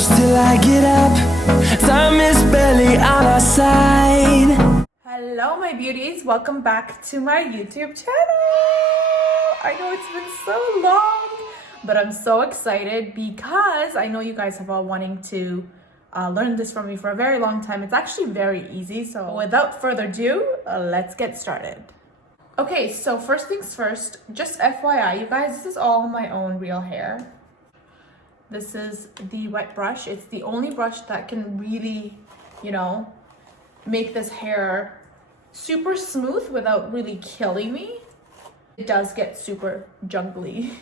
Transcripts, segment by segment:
close till I get up. Time is barely on our side. Hello my beauties, welcome back to my YouTube channel. I know it's been so long, but I'm so excited because I know you guys have all wanting to learn this from me for a very long time. It's actually very easy, so without further ado, let's get started. Okay, so first things first, just FYI, you guys, this is all my own real hair. This is the wet brush. It's the only brush that can really, you know, make this hair super smooth without really killing me. It does get super jungly.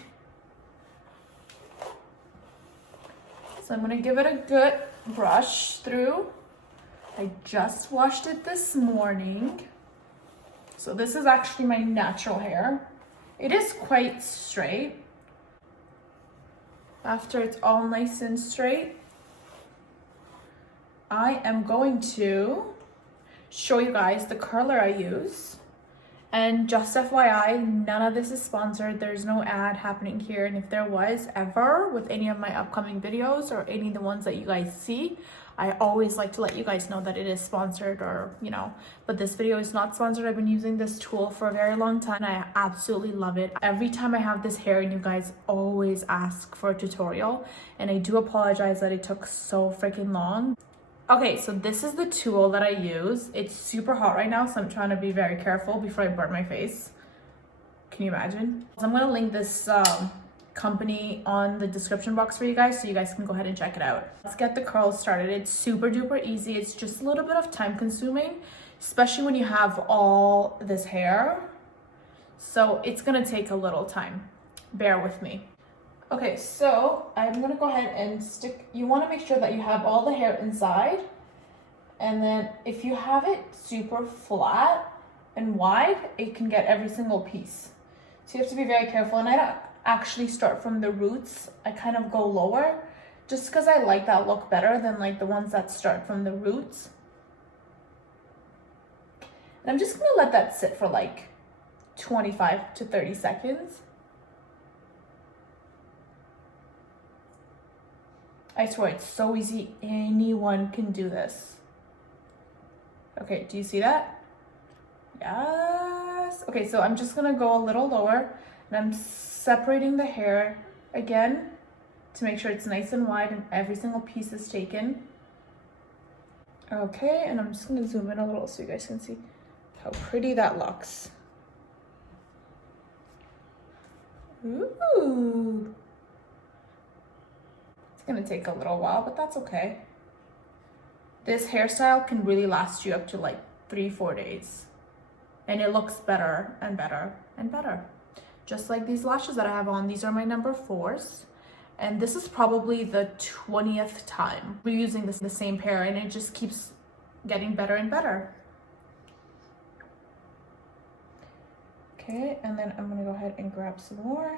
So I'm gonna give it a good brush through. I just washed it this morning. So this is actually my natural hair. It is quite straight. After it's all nice and straight, I am going to show you guys the curler I use. And just FYI, none of this is sponsored. There's no ad happening here. And if there was ever with any of my upcoming videos or any of the ones that you guys see, I always like to let you guys know that it is sponsored or, you know, but this video is not sponsored. I've been using this tool for a very long time. I absolutely love it. Every time I have this hair and you guys always ask for a tutorial, and I do apologize that it took so freaking long. Okay, so this is the tool that I use. It's super hot right now, so I'm trying to be very careful before I burn my face. Can you imagine? So I'm gonna link this company on the description box for you guys, so you guys can go ahead and check it out. Let's get the curls started. It's super duper easy. It's just a little bit of time consuming, especially when you have all this hair. So it's gonna take a little time. Bear with me. Okay, so I'm gonna go ahead and stick, you wanna make sure that you have all the hair inside. And then if you have it super flat and wide, it can get every single piece. So you have to be very careful. And I don't actually start from the roots. I kind of go lower just because I like that look better than like the ones that start from the roots. And I'm just gonna let that sit for like 25 to 30 seconds. I swear, it's so easy. Anyone can do this. Okay, do you see that? Yes. Okay, so I'm just gonna go a little lower and I'm separating the hair again to make sure it's nice and wide and every single piece is taken. Okay, and I'm just gonna zoom in a little so you guys can see how pretty that looks. Ooh. Gonna take a little while, but that's okay. This hairstyle can really last you up to like 3-4 days, and it looks better and better and better. Just like these lashes that I have on, these are my number 4s, and this is probably the 20th time reusing the same pair, and it just keeps getting better and better. Okay, and then I'm gonna go ahead and grab some more.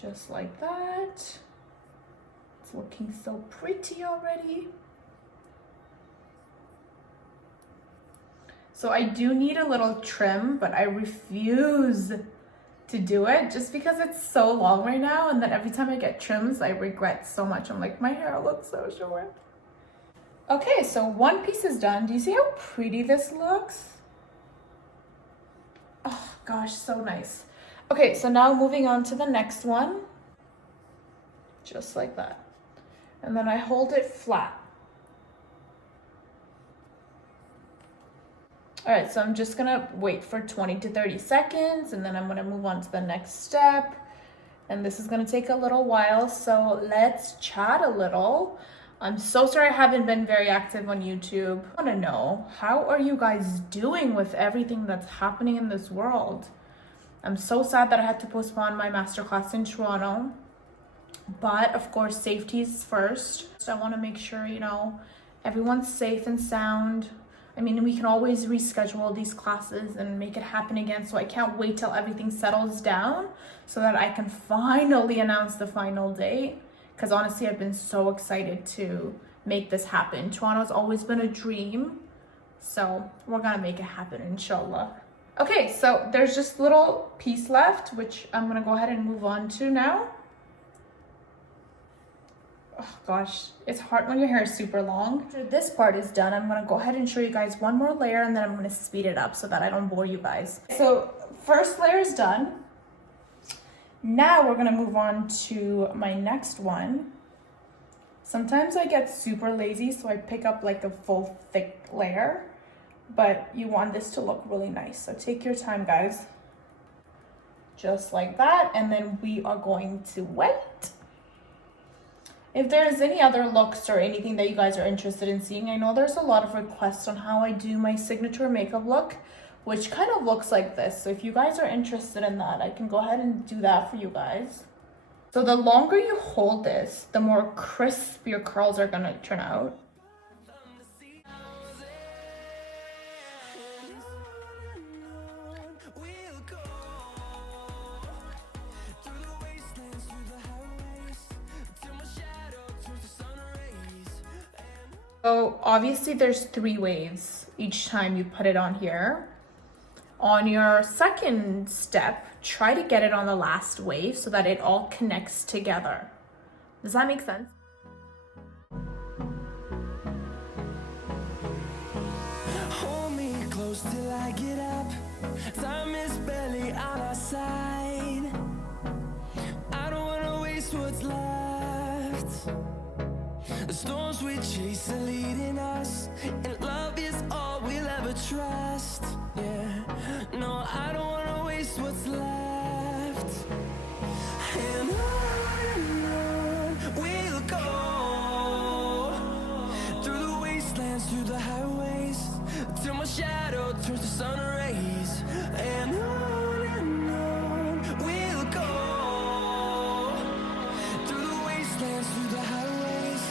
Just like that. It's looking so pretty already. So I do need a little trim, but I refuse to do it just because it's so long right now, and then every time I get trims, I regret so much. I'm like, my hair looks so short. Okay, so one piece is done. Do you see how pretty this looks? Oh gosh, so nice. Okay, so now moving on to the next one, just like that. And then I hold it flat. All right, so I'm just gonna wait for 20 to 30 seconds, and then I'm gonna move on to the next step. And this is gonna take a little while, so let's chat a little. I'm so sorry I haven't been very active on YouTube. I wanna know, how are you guys doing with everything that's happening in this world? I'm so sad that I had to postpone my masterclass in Toronto, but of course safety is first. So I want to make sure, you know, everyone's safe and sound. I mean, we can always reschedule these classes and make it happen again. So I can't wait till everything settles down so that I can finally announce the final date. Because honestly, I've been so excited to make this happen. Toronto's always been a dream. So we're gonna make it happen, inshallah. Okay, so there's just a little piece left, which I'm gonna go ahead and move on to now. oh gosh, it's hard when your hair is super long. After this part is done, I'm gonna go ahead and show you guys one more layer, and then I'm gonna speed it up so that I don't bore you guys. So first layer is done. Now we're gonna move on to my next one. Sometimes I get super lazy, so I pick up like a full thick layer, but you want this to look really nice. So take your time, guys. Just like that, and then we are going to wet. If there's any other looks or anything that you guys are interested in seeing, I know there's a lot of requests on how I do my signature makeup look, which kind of looks like this. So if you guys are interested in that, I can go ahead and do that for you guys. So the longer you hold this, the more crisp your curls are gonna turn out. So obviously there's 3 waves each time you put it on here. On your second step, try to get it on the last wave so that it all connects together. Does that make sense? Hold me close till I get up. Time is barely on our side. I don't wanna waste what's left. The storms we chase are leading us, and love is all we'll ever trust. Yeah, no, I don't wanna waste what's left. And on we'll go, through the wastelands, through the highways, till my shadow turns to sun rays. And on we'll go, through the wastelands, through the highways.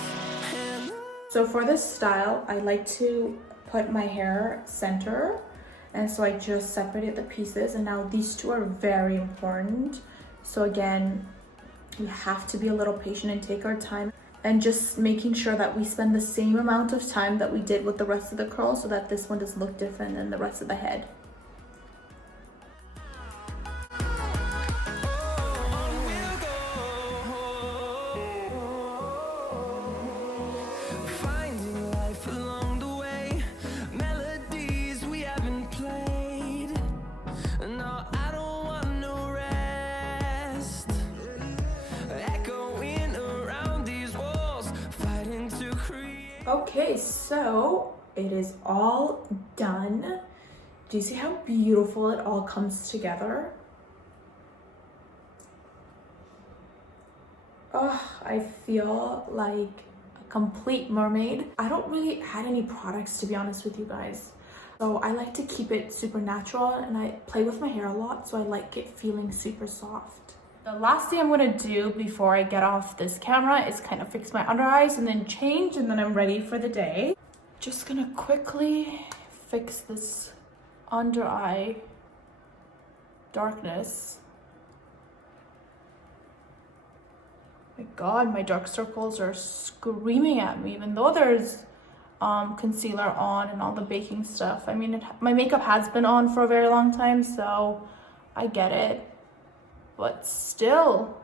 And So for this style, I like to put my hair center, and so I just separated the pieces, and now these two are very important. So again, we have to be a little patient and take our time, and just making sure that we spend the same amount of time that we did with the rest of the curls so that this one doesn't look different than the rest of the head. finding life along the way, melodies we haven't played. No, I don't want no rest. Echoing around these walls, fighting to create. Okay, so it is all done. Do you see how beautiful it all comes together? Oh, I feel like a complete mermaid. I don't really add any products, to be honest with you guys. So I like to keep it super natural, and I play with my hair a lot, so I like it feeling super soft. The last thing I'm gonna do before I get off this camera is kind of fix my under eyes and then change, and then I'm ready for the day. Just gonna quickly fix this under eye darkness. My god, my dark circles are screaming at me, even though there's concealer on and all the baking stuff. I mean, my makeup has been on for a very long time, so I get it, but still.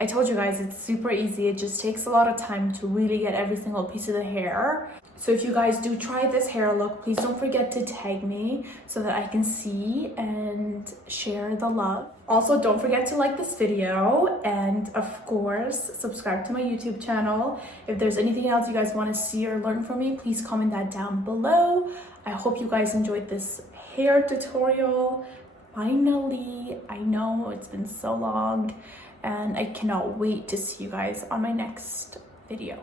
I told you guys it's super easy. It just takes a lot of time to really get every single piece of the hair. So if you guys do try this hair look, please don't forget to tag me so that I can see and share the love. Also, don't forget to like this video, and of course, subscribe to my YouTube channel. If there's anything else you guys want to see or learn from me, please comment that down below. I hope you guys enjoyed this hair tutorial. Finally, I know it's been so long, and I cannot wait to see you guys on my next video.